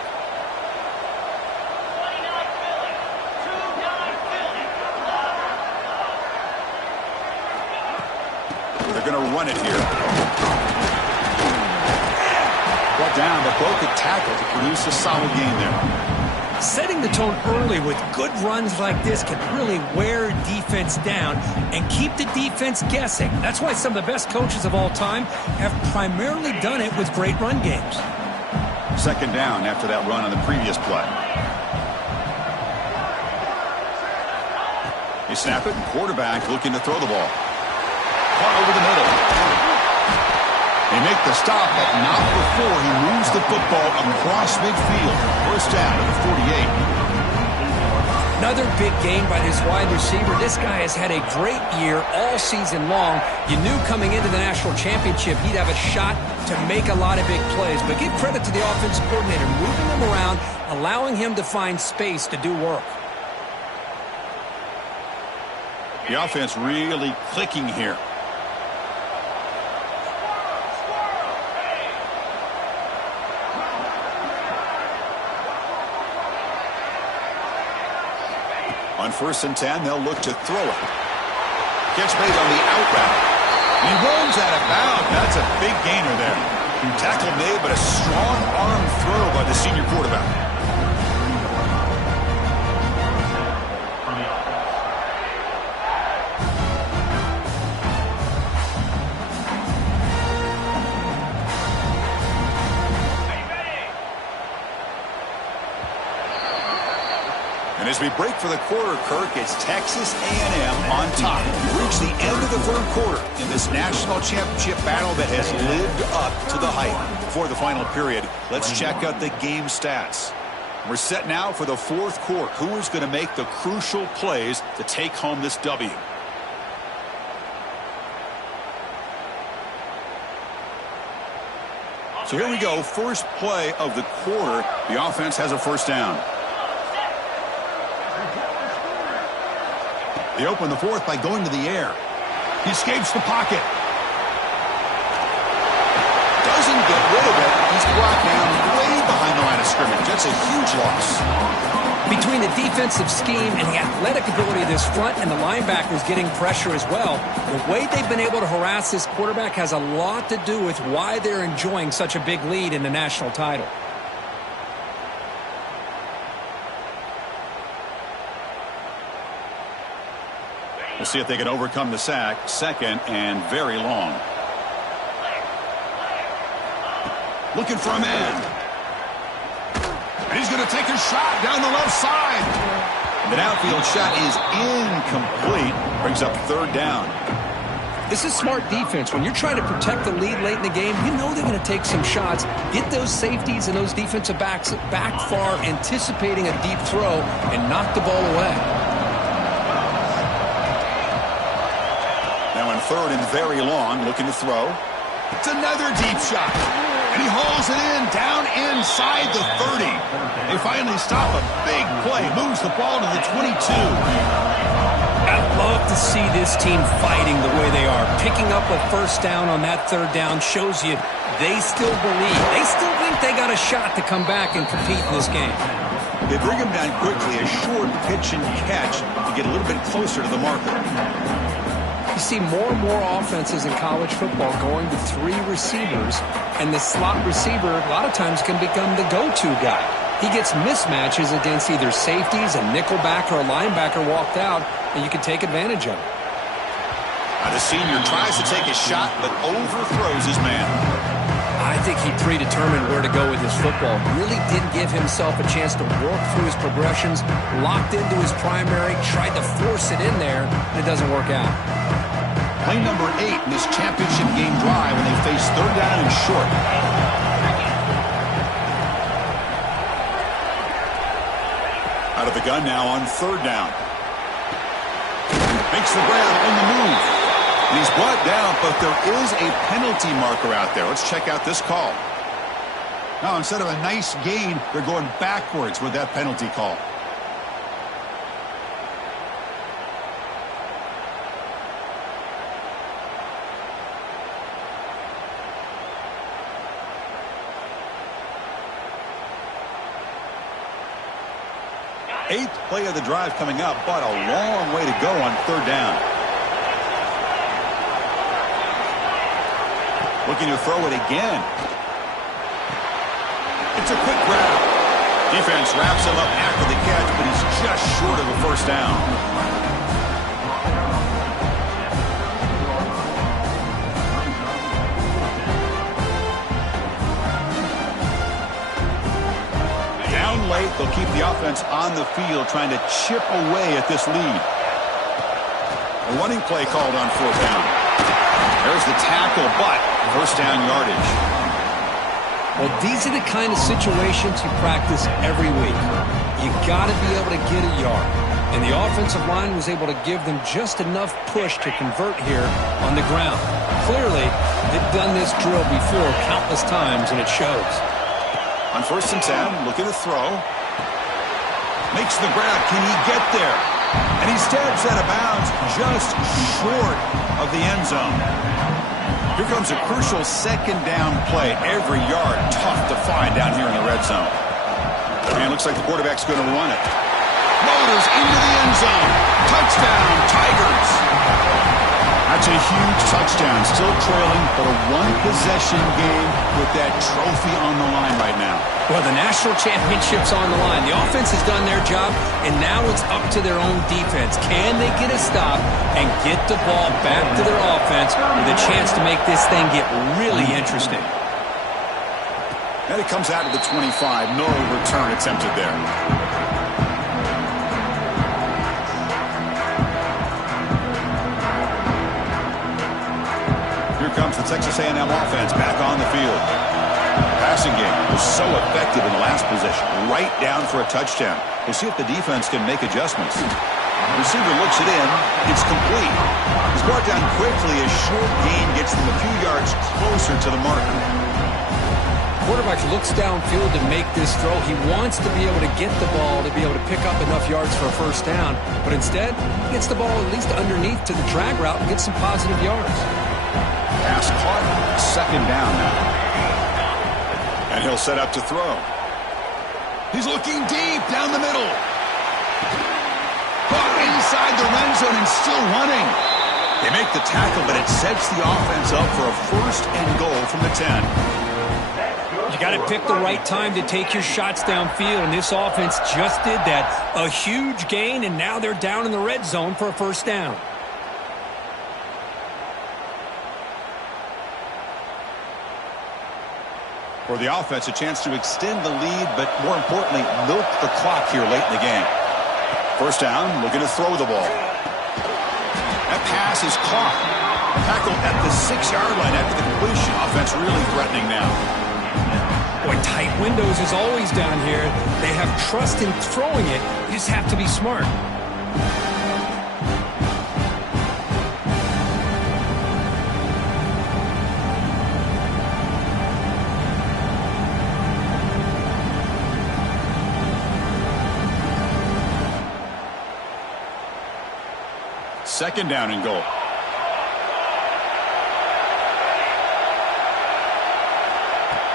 They're going to run it here. Brought down, but broke a tackle to produce a solid gain there. Setting the tone early with good runs like this can really wear defense down and keep the defense guessing. That's why some of the best coaches of all time have primarily done it with great run games. Second down after that run on the previous play. They snap it, and quarterback looking to throw the ball. Caught over the middle. They make the stop, but not before he moves the football across midfield. First down at the 48. Another big game by this wide receiver. This guy has had a great year all season long. You knew coming into the national championship he'd have a shot to make a lot of big plays. But give credit to the offensive coordinator, moving him around, allowing him to find space to do work. The offense really clicking here. On 1st and 10, they'll look to throw it. Catch made on the out route. He rolls out of bounds. That's a big gainer there. Tackle made, but a strong arm throw by the senior quarterback. And as we break for the quarter, Kirk, it's Texas A&M on top. We reach the end of the third quarter in this national championship battle that has lived up to the hype. Before the final period, let's check out the game stats. We're set now for the fourth quarter. Who is going to make the crucial plays to take home this W? So here we go. First play of the quarter. The offense has a first down. They open the fourth by going to the air. He escapes the pocket. Doesn't get rid of it. He's brought down way behind the line of scrimmage. That's a huge loss. Between the defensive scheme and the athletic ability of this front and the linebackers getting pressure as well, the way they've been able to harass this quarterback has a lot to do with why they're enjoying such a big lead in the national title. We'll see if they can overcome the sack. Second and very long. Looking for a man. And he's going to take a shot down the left side. The downfield shot is incomplete. Brings up third down. This is smart defense. When you're trying to protect the lead late in the game, you know they're going to take some shots. Get those safeties and those defensive backs back far, anticipating a deep throw, and knock the ball away. Now in third and very long, looking to throw. It's another deep shot. And he hauls it in, down inside the 30. They finally stop a big play. Moves the ball to the 22. I'd love to see this team fighting the way they are. Picking up a first down on that third down shows you they still believe. They still think they got a shot to come back and compete in this game. They bring him down quickly, a short pitch and catch to get a little bit closer to the marker. You see more and more offenses in college football going to three receivers, and the slot receiver a lot of times can become the go-to guy. He gets mismatches against either safeties, a nickelback, or a linebacker walked out, and you can take advantage of it. The senior tries to take a shot, but overthrows his man. I think he predetermined where to go with his football. Really didn't give himself a chance to work through his progressions, locked into his primary, tried to force it in there, and it doesn't work out. Play number 8 in this championship game drive when they face third down and short. Out of the gun now on third down. Makes the grab on the move. And he's brought down, but there is a penalty marker out there. Let's check out this call. Now, instead of a nice gain, they're going backwards with that penalty call. 8th play of the drive coming up, but a long way to go on 3rd down. Looking to throw it again. It's a quick grab. Defense wraps him up after the catch, but he's just short of a 1st down. Down late, they'll keep the offense on the field, trying to chip away at this lead. A running play called on 4th down. There's the tackle, but 1st down yardage. Well, these are the kind of situations you practice every week. You got to be able to get a yard. And the offensive line was able to give them just enough push to convert here on the ground. Clearly, they've done this drill before countless times, and it shows. On 1st and 10, looking to throw. Makes the grab. Can he get there? And he steps out of bounds just short of the end zone. Here comes a crucial 2nd down play. Every yard tough to find down here in the red zone. And looks like the quarterback's going to run it. Motors into the end zone. Touchdown, Tigers. That's a huge touchdown. Still trailing, but a 1-possession game with that trophy on the line right now. Well, the national championship's on the line. The offense has done their job, and now it's up to their own defense. Can they get a stop and get the ball back to their offense with a chance to make this thing get really interesting? And it comes out of the 25. No return attempted there. Here comes the Texas A&M offense back on the field. Passing game was so effective in the last possession. Right down for a touchdown. We'll see if the defense can make adjustments. The receiver looks it in. It's complete. He's brought down quickly. A short gain gets them a few yards closer to the marker. Quarterback looks downfield to make this throw. He wants to be able to get the ball to be able to pick up enough yards for a 1st down. But instead, he gets the ball at least underneath to the drag route and gets some positive yards. Pass caught. 2nd down now. And he'll set up to throw. He's looking deep down the middle. Caught inside the red zone and still running. They make the tackle, but it sets the offense up for a 1st and goal from the 10. You got to pick the right time to take your shots downfield, and this offense just did that. A huge gain, and now they're down in the red zone for a 1st down. For the offense, a chance to extend the lead, but more importantly, milk the clock here late in the game. 1st down, looking to throw the ball. That pass is caught. Tackled at the 6-yard line after the completion. Offense really threatening now. Boy, tight windows is always down here. They have trust in throwing it. You just have to be smart. Second down and goal.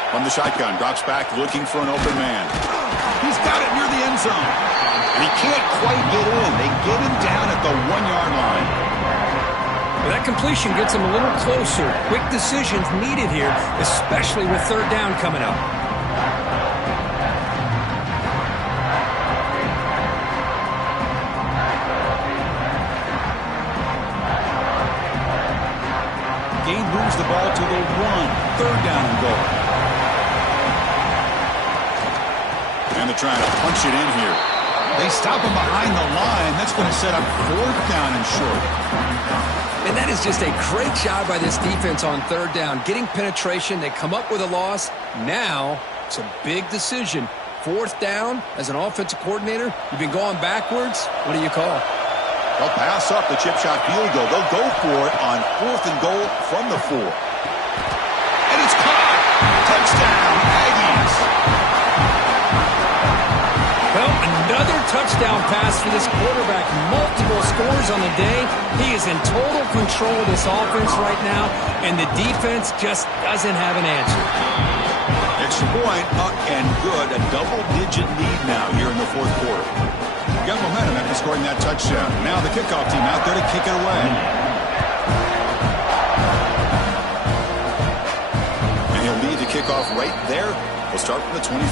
From the shotgun, drops back looking for an open man. He's got it near the end zone. And he can't quite get in. They get him down at the 1-yard line. Well, that completion gets him a little closer. Quick decisions needed here, especially with 3rd down coming up. Gain moves the ball to the 1. 3rd down and goal. And they're trying to punch it in here. They stop him behind the line. That's going to set up 4th down and short. And that is just a great job by this defense on 3rd down. Getting penetration, they come up with a loss. Now, it's a big decision. 4th down, as an offensive coordinator, you've been going backwards. What do you call? They'll pass up the chip shot field goal. They'll go for it on 4th and goal from the 4. And it's caught. Touchdown, Aggies. Well, another touchdown pass for this quarterback. Multiple scores on the day. He is in total control of this offense right now, and the defense just doesn't have an answer. Extra point, up and good. A double-digit lead now here in the 4th quarter. got momentum after scoring that touchdown. Now the kickoff team out there to kick it away. And he'll lead the kickoff right there. We'll start from the 25.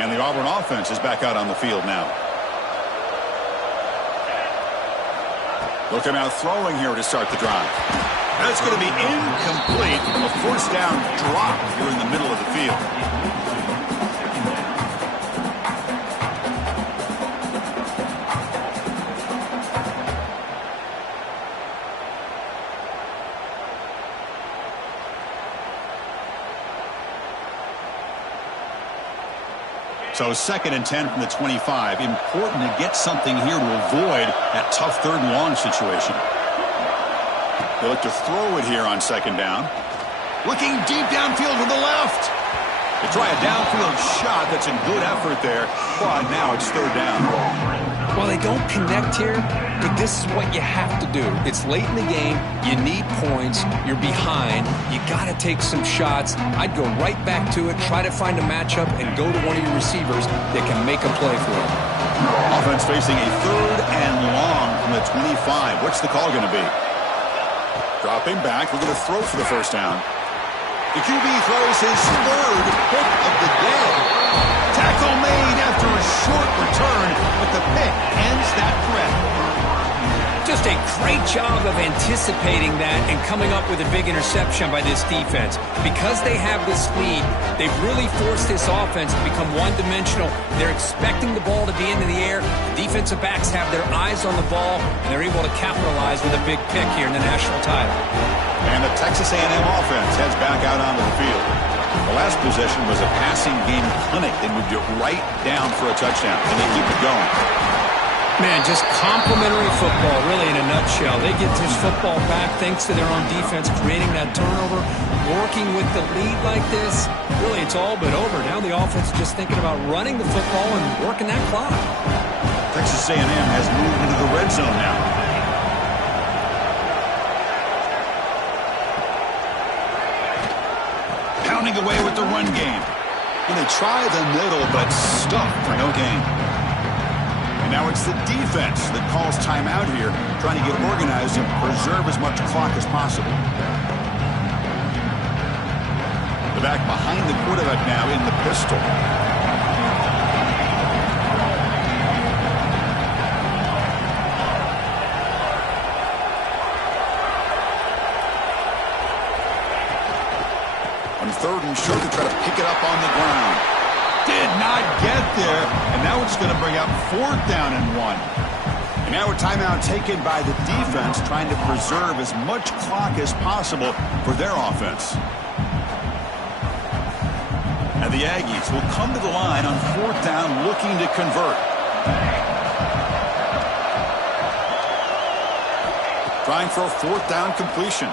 And the Auburn offense is back out on the field now. They'll come out throwing here to start the drive. That's going to be incomplete. A first down drop here in the middle of the field. So 2nd and 10 from the 25. Important to get something here to avoid that tough 3rd and long situation. They look to throw it here on 2nd down. Looking deep downfield to the left. They try a downfield shot. That's a good effort there. But now it's 3rd down. Well, they don't connect here, but this is what you have to do. It's late in the game. You need points. You're behind. You got to take some shots. I'd go right back to it, try to find a matchup, and go to one of your receivers that can make a play for it. Offense facing a 3rd and long from the 25. What's the call going to be? Dropping back. We're going to throw for the first down. The QB throws his 3rd pick of the day. Tackle made after a short return, but the pick ends that threat. Just a great job of anticipating that and coming up with a big interception by this defense. Because they have this lead, they've really forced this offense to become one-dimensional. They're expecting the ball to be into the air. The defensive backs have their eyes on the ball, and they're able to capitalize with a big pick here in the national title. And the Texas A&M offense heads back out onto the field. The last possession was a passing game clinic. They moved it right down for a touchdown, and they keep it going. Man, just complimentary football, really, in a nutshell. They get this football back thanks to their own defense, creating that turnover, working with the lead like this. Really, it's all but over. Now the offense is just thinking about running the football and working that clock. Texas A&M has moved into the red zone now. Pounding away with the run game. And they try the middle, but stuffed for no gain. And now it's the defense that calls timeout here, trying to get organized and preserve as much clock as possible. The back behind the quarterback now in the pistol. On 3rd and short to try to pick it up on the ground. Did not get there, and now it's going to bring up 4th down and 1. And now a timeout taken by the defense, trying to preserve as much clock as possible for their offense. And the Aggies will come to the line on 4th down, looking to convert. Trying for a 4th down completion.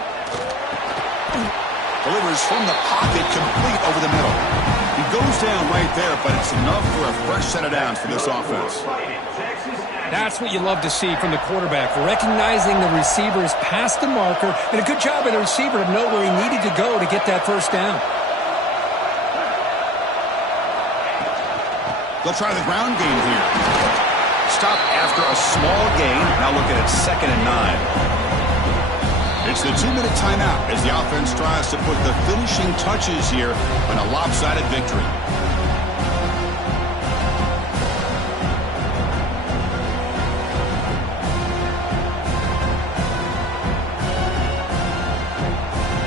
Delivers from the pocket, complete over the middle. He goes down right there, but it's enough for a fresh set of downs for this offense. That's what you love to see from the quarterback, recognizing the receivers past the marker, and a good job of the receiver to know where he needed to go to get that first down. They'll try the ground game here. Stop after a small gain. Now looking at 2nd and 9. It's the 2-minute timeout as the offense tries to put the finishing touches here on a lopsided victory.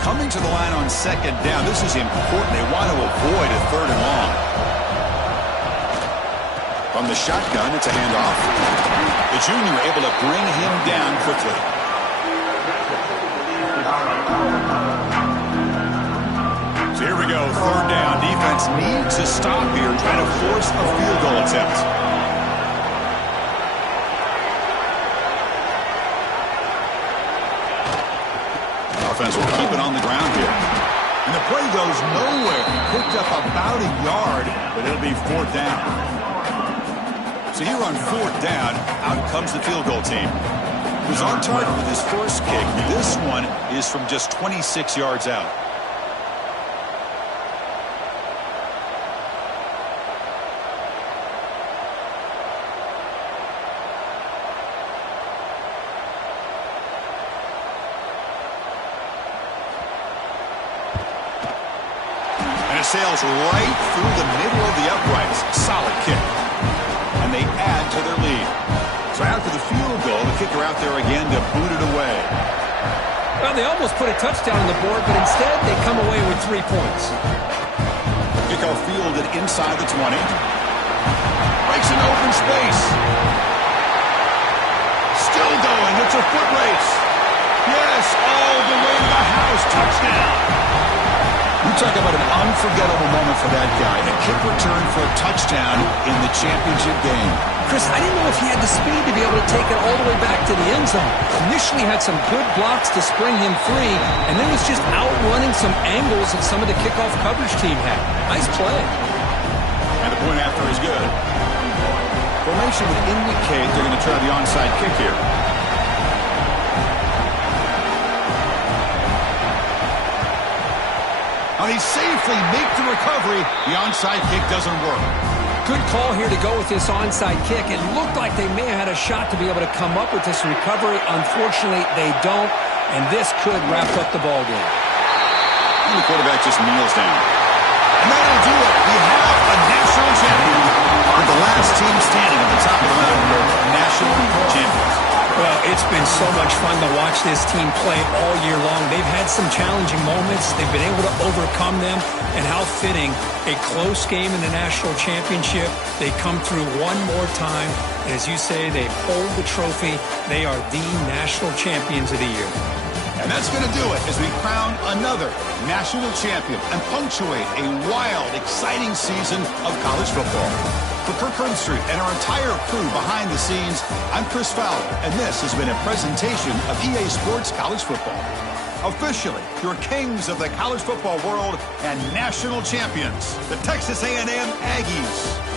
Coming to the line on 2nd down, this is important. They want to avoid a 3rd and long. From the shotgun, it's a handoff. The junior able to bring him down quickly. So here we go, 3rd down. Defense needs to stop here, trying to force a field goal attempt. Offense will keep it on the ground here. And the play goes nowhere. Picked up about a yard, but it'll be 4th down. So here on 4th down, out comes the field goal team. was on target with his first kick. This one is from just 26 yards out. Sails right through the middle of the uprights. Solid kick. And they add to their lead. So after the field goal, the kicker out there again to boot it away. Well, they almost put a touchdown on the board, but instead they come away with 3 points. Kickoff fielded inside the 20. Breaks an open space. Still going. It's a foot race. Yes, all the way to the house. Touchdown. You talk about an unforgettable moment for that guy. A kick return for a touchdown in the championship game. Chris, I didn't know if he had the speed to be able to take it all the way back to the end zone. Initially had some good blocks to spring him free, and then was just outrunning some angles that some of the kickoff coverage team had. Nice play. And the point after is good. Formation would indicate they're going to try the onside kick here. They safely make the recovery. The onside kick doesn't work. Good call here to go with this onside kick. It looked like they may have had a shot to be able to come up with this recovery. Unfortunately, they don't, and this could wrap up the ball game. And the quarterback just kneels down. And that'll do it. We have a national champion. With the last team standing at the top of the mountain, national champions. Well, it's been so much fun to watch this team play all year long. They've had some challenging moments. They've been able to overcome them. And how fitting, a close game in the national championship. They come through one more time. As you say, they hold the trophy. They are the national champions of the year. And that's going to do it as we crown another national champion and punctuate a wild, exciting season of college football. For Kirk Herbstreit and our entire crew behind the scenes, I'm Chris Fowler, and this has been a presentation of EA Sports College Football. Officially, your kings of the college football world and national champions, the Texas A&M Aggies.